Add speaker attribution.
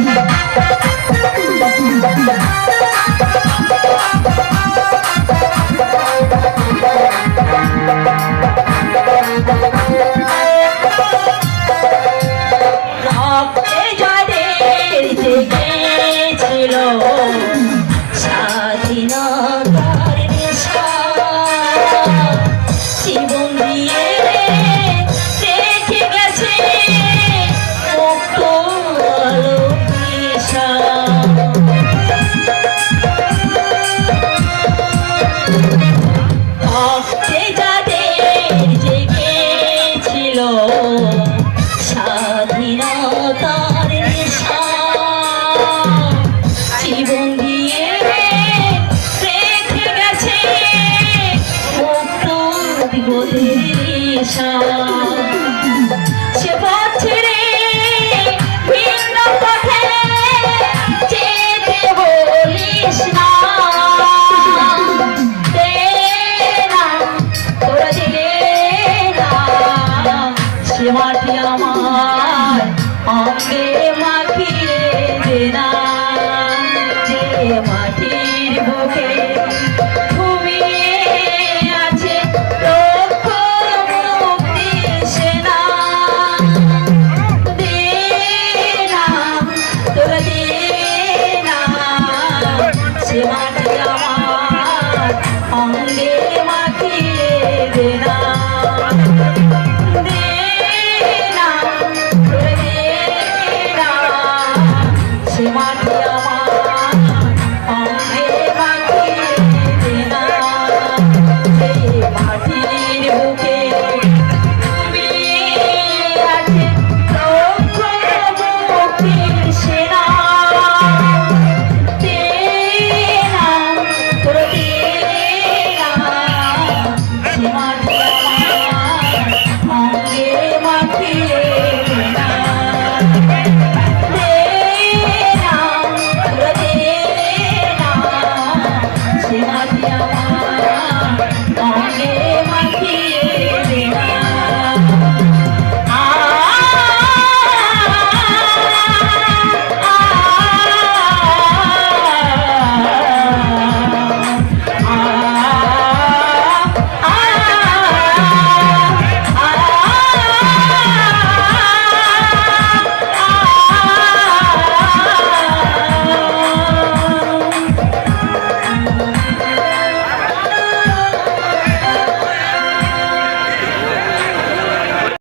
Speaker 1: Thank you. coração.